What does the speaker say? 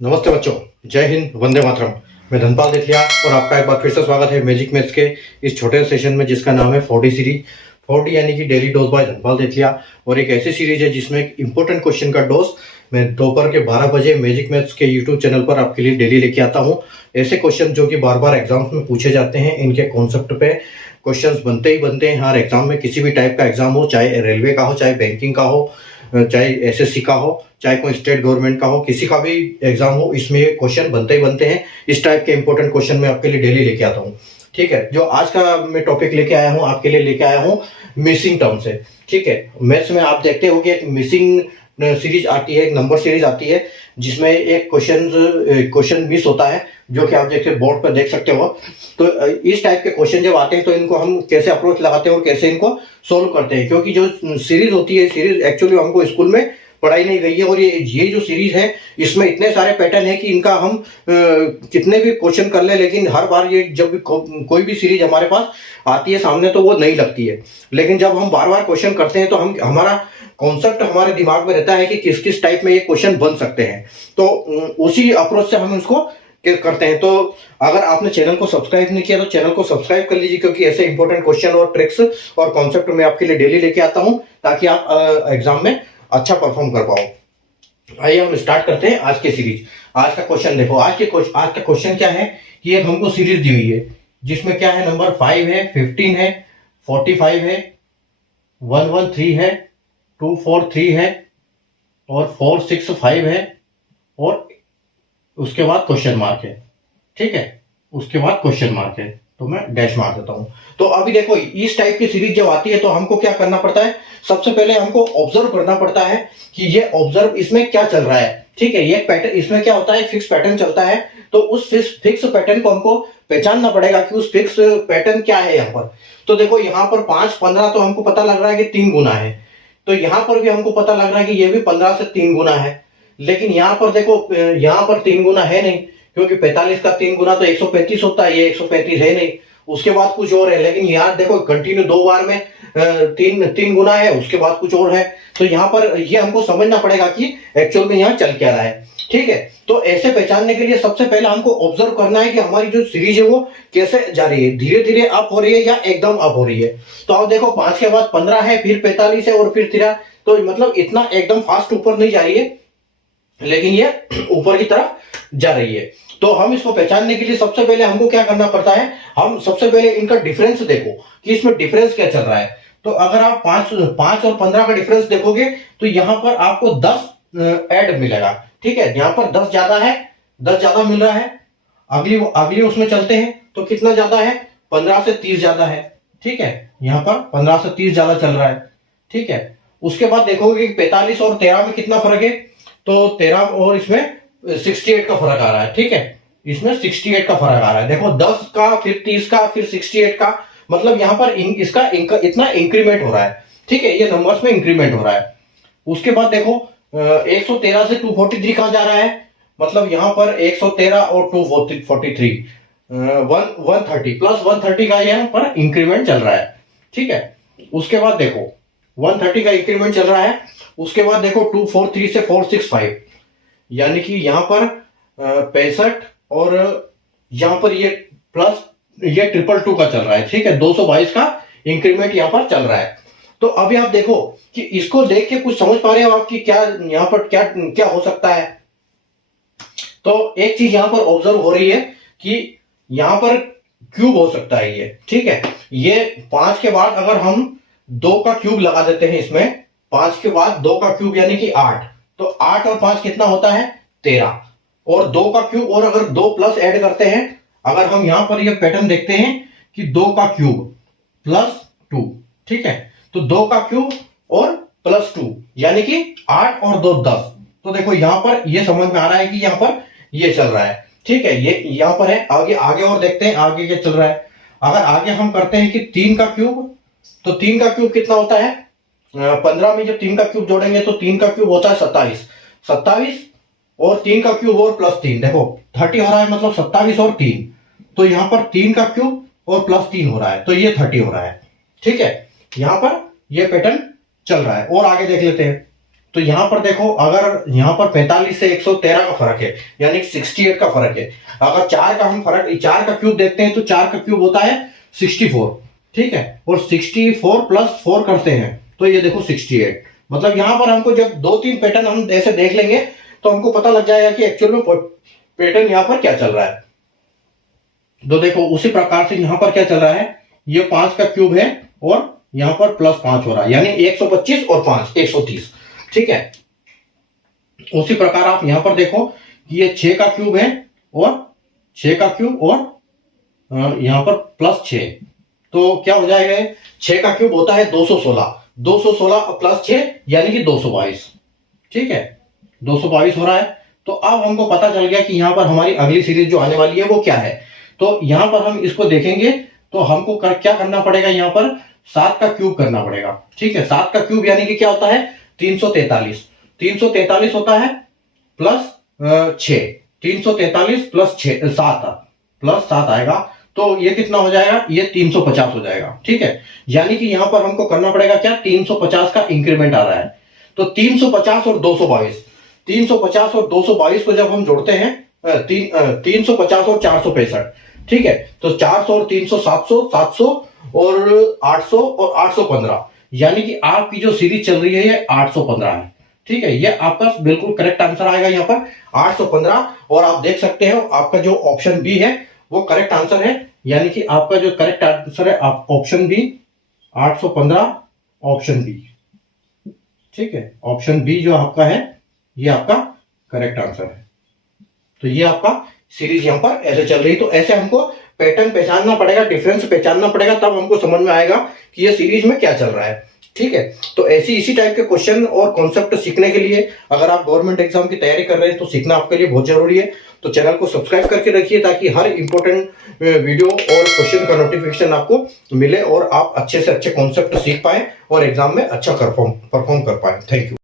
नमस्ते बच्चों, जय हिंद, वंदे मातरम। मैं धनपाल देथिया और आपका एक बार फिर से स्वागत है मैजिक मैथ्स के इस छोटे सेशन में जिसका नाम है 4D सीरीज। 4D यानी कि डेली डोज बाय धनपाल देथिया, और एक ऐसी सीरीज है जिसमें एक इंपॉर्टेंट क्वेश्चन का डोज मैं दोपहर के 12 बजे मैजिक मैथ्स के यूट्यूब चैनल पर आपके लिए डेली लेके आता हूँ। ऐसे क्वेश्चन जो कि बार बार एग्जाम्स में पूछे जाते हैं, इनके कॉन्सेप्ट पे क्वेश्चंस बनते ही बनते हैं हर एग्जाम में। किसी भी टाइप का एग्जाम हो, चाहे रेलवे का हो, चाहे बैंकिंग का हो, चाहे एसएससी का हो, चाहे कोई स्टेट गवर्नमेंट का हो, किसी का भी एग्जाम हो, इसमें ये क्वेश्चन बनते ही बनते हैं। इस टाइप के इंपॉर्टेंट क्वेश्चन मैं आपके लिए डेली लेके आता हूँ। ठीक है, जो आज का मैं टॉपिक लेके आया हूँ आपके लिए, लेके आया हूँ मिसिंग टर्म से। ठीक है, मैथ्स में आप देखते हो कि एक मिसिंग सीरीज आती है, एक नंबर सीरीज आती है जिसमें एक क्वेश्चन मिस होता है, जो कि आप देखते बोर्ड पर देख सकते हो। तो इस टाइप के क्वेश्चन जब आते हैं तो इनको हम कैसे अप्रोच लगाते हैं और कैसे इनको सोल्व करते हैं, क्योंकि जो सीरीज होती है, सीरीज एक्चुअली हमको स्कूल में पढ़ाई नहीं गई है। और ये जो सीरीज है इसमें इतने सारे पैटर्न है कि इनका हम कितने भी क्वेश्चन कर ले, लेकिन हर बार ये जब भी कोई भी सीरीज हमारे पास आती है सामने तो वो नहीं लगती है। लेकिन जब हम बार बार क्वेश्चन करते हैं तो हम हमारा कॉन्सेप्ट हमारे दिमाग में रहता है कि किस किस टाइप में ये क्वेश्चन बन सकते हैं। तो उसी अप्रोच से हम इसको करते हैं। तो अगर आपने चैनल को सब्सक्राइब नहीं किया तो चैनल को सब्सक्राइब कर लीजिए, क्योंकि ऐसे इंपॉर्टेंट क्वेश्चन और ट्रिक्स और कॉन्सेप्ट मैं आपके लिए डेली लेके आता हूं ताकि आप एग्जाम में अच्छा परफॉर्म कर पाओ। आइए हम स्टार्ट करते हैं आज की सीरीज। आज का क्वेश्चन देखो, आज का क्वेश्चन क्या है कि एक हमको सीरीज दी हुई है जिसमें क्या है, नंबर 5 है, 15 है, 45 है, 113 है, 243 है और 465 है, और उसके बाद क्वेश्चन मार्क है। ठीक है, उसके बाद क्वेश्चन मार्क है, तो मैं डैश मार देता हूं। तो अभी देखो, इस टाइप की सीरीज जब आती है तो हमको क्या करना पड़ता है, सबसे पहले हमको ऑब्जर्व करना पड़ता है कि ये ऑब्जर्व इसमें क्या चल रहा है। ठीक है, ये पैटर्न इसमें क्या होता है, फिक्स पैटर्न चलता है। तो उस फिक्स पैटर्न को हमको पहचानना पड़ेगा कि उस फिक्स पैटर्न क्या है यहाँ पर। तो देखो, यहाँ पर 5 15 तो हमको पता लग रहा है कि 3 गुना है, तो यहां पर भी हमको पता लग रहा है कि ये भी 15 से 3 गुना है। लेकिन यहां पर देखो, यहां पर 3 गुना है नहीं, क्योंकि 45 का 3 गुना तो 135 होता है, ये 135 है नहीं। उसके बाद कुछ और है, लेकिन यहाँ देखो कंटिन्यू 2 बार में तीन गुना है, उसके बाद कुछ और है। तो यहाँ पर ये हमको समझना पड़ेगा कि एक्चुअल में यहाँ चल क्या रहा है। ठीक है, तो ऐसे पहचानने के लिए सबसे पहले हमको ऑब्जर्व करना है कि हमारी जो सीरीज है वो कैसे जा रही है, धीरे धीरे अप हो रही है या एकदम अप हो रही है। तो आप देखो, 5 के बाद 15 है, फिर 45 है और फिर 13, तो मतलब इतना एकदम फास्ट ऊपर नहीं जा रही है, लेकिन ये ऊपर की तरफ जा रही है। तो हम इसको पहचानने के लिए सबसे पहले हमको क्या करना पड़ता है, हम सबसे पहले इनका डिफरेंस देखो कि इसमें डिफरेंस क्या चल रहा है। तो अगर आप 5 और 15 का डिफरेंस देखोगे तो यहां पर आपको 10 ऐड मिलेगा। ठीक है, यहां पर 10 ज्यादा है, 10 ज्यादा मिल रहा है। अगली उसमें चलते हैं तो कितना ज्यादा है, 15 से 30 ज्यादा है। ठीक है, यहां पर 15 से 30 ज्यादा चल रहा है। ठीक है, उसके बाद देखोगे कि 45 और 13 में कितना फर्क है, तो 13 और इसमें 68 का फर्क आ रहा है। ठीक है, इसमें 68 का फर्क आ रहा है। देखो, 10 का, फिर 30 का, फिर 68 का, मतलब यहां पर इसका इतना इंक्रीमेंट हो रहा है। ठीक है, ये नंबर्स में इंक्रीमेंट हो रहा है। उसके बाद देखो, 113 से 243 कहां जा रहा है, मतलब यहां पर 113 और 243 130 प्लस 130 का यहाँ पर इंक्रीमेंट चल रहा है। ठीक है, उसके बाद देखो 130 का इंक्रीमेंट चल रहा है। उसके बाद देखो 243 से 465, यानी कि यहां पर 65, और यहां पर ये प्लस ये 222 का चल रहा है। ठीक है, 222 का इंक्रीमेंट यहां पर चल रहा है। तो अभी आप देखो कि इसको देख के कुछ समझ पा रहे हो आप कि क्या यहां पर क्या क्या हो सकता है। तो एक चीज यहां पर ऑब्जर्व हो रही है कि यहां पर क्यूब हो सकता है ये। ठीक है, ये 5 के बाद अगर हम 2 का क्यूब लगा देते हैं इसमें, 5 के बाद 2 का क्यूब यानी कि 8, तो 8 और 5 कितना होता है, 13, और 2 का क्यूब, और अगर 2 प्लस ऐड करते हैं, अगर हम यहां पर ये पैटर्न देखते हैं कि 2 का क्यूब प्लस 2, ठीक है, तो 2 का क्यूब और प्लस 2 यानी कि 8 और 2 10। तो देखो यहां पर ये समझ में आ रहा है कि यहां पर ये चल रहा है। ठीक है, ये यहां पर है। आगे आगे और देखते हैं आगे क्या चल रहा है। अगर आगे हम करते हैं कि 3 का क्यूब, तो 3 का क्यूब कितना होता है, 15 में जब 3 का क्यूब जोड़ेंगे तो 3 का क्यूब होता है 27 और 3 का क्यूब और प्लस 3, देखो 30 हो रहा है, मतलब 27 और 3, तो यहां पर 3 का क्यूब और प्लस 3 हो रहा है, तो ये 30 हो रहा है। ठीक है, यहां पर ये पैटर्न चल रहा है। और आगे देख लेते हैं, तो यहाँ पर देखो, अगर यहाँ पर 45 से 113 का फर्क है, यानी 68 का फर्क है। अगर 4 का हम फर्क, 4 का क्यूब देखते हैं तो 4 का क्यूब होता है 64, ठीक है, और 64 प्लस 4 करते हैं तो ये देखो 68। मतलब यहाँ पर हमको जब 2-3 पैटर्न हम ऐसे देख लेंगे तो हमको पता लग जाएगा कि एक्चुअल में पैटर्न यहाँ पर क्या चल रहा है। तो देखो उसी प्रकार से यहाँ पर क्या चल रहा है, ये 5 का क्यूब है और यहाँ पर +5 हो रहा है, यानी 125 और 5 130, ठीक है। उसी प्रकार आप यहां पर देखो कि ये 6 का क्यूब है और 6 का क्यूब और यहां पर +6, तो क्या हो जाएगा, 6 का क्यूब होता है 216, 216 +6 यानी कि 222, ठीक है, 222 हो रहा है। तो अब हमको पता चल गया कि यहां पर हमारी अगली सीरीज जो आने वाली है वो क्या है। तो यहां पर हम इसको देखेंगे तो हमको क्या करना पड़ेगा, यहां पर 7 का क्यूब करना पड़ेगा, ठीक है। 7 का क्यूब यानी कि क्या होता है 343, 343 होता है +6, 343 +7 आएगा, तो ये कितना हो जाएगा, ये 350 हो जाएगा, ठीक है। यानी कि यहां पर हमको करना पड़ेगा क्या, 350 का इंक्रीमेंट आ रहा है। तो 350 और 222, 350 और 222 को जब हम जोड़ते हैं 350 और 465, ठीक है, तो 400 और 300 700, 700 और 800 और 815, यानी कि आपकी जो सीरीज चल रही है ये 815 है, ठीक है। ये आपका बिल्कुल करेक्ट आंसर आएगा यहाँ पर 815। और आप देख सकते हो आपका जो ऑप्शन बी है वो करेक्ट आंसर है, यानी कि आपका जो करेक्ट आंसर है आप ऑप्शन बी 815, ऑप्शन बी, ठीक है, ऑप्शन बी जो आपका है ये आपका करेक्ट आंसर है। तो ये आपका सीरीज यहाँ पर ऐसे चल रही है। तो ऐसे हमको पैटर्न पहचानना पड़ेगा, डिफरेंस पहचानना पड़ेगा, तब हमको समझ में आएगा कि ये सीरीज में क्या चल रहा है, ठीक है। तो ऐसी इसी टाइप के क्वेश्चन और कॉन्सेप्ट सीखने के लिए अगर आप गवर्नमेंट एग्जाम की तैयारी कर रहे हैं तो सीखना आपके लिए बहुत जरूरी है। तो चैनल को सब्सक्राइब करके रखिए ताकि हर इंपॉर्टेंट वीडियो और क्वेश्चन का नोटिफिकेशन आपको मिले और आप अच्छे से अच्छे कॉन्सेप्ट सीख पाए और एग्जाम में अच्छा परफॉर्म कर पाए। Thank you.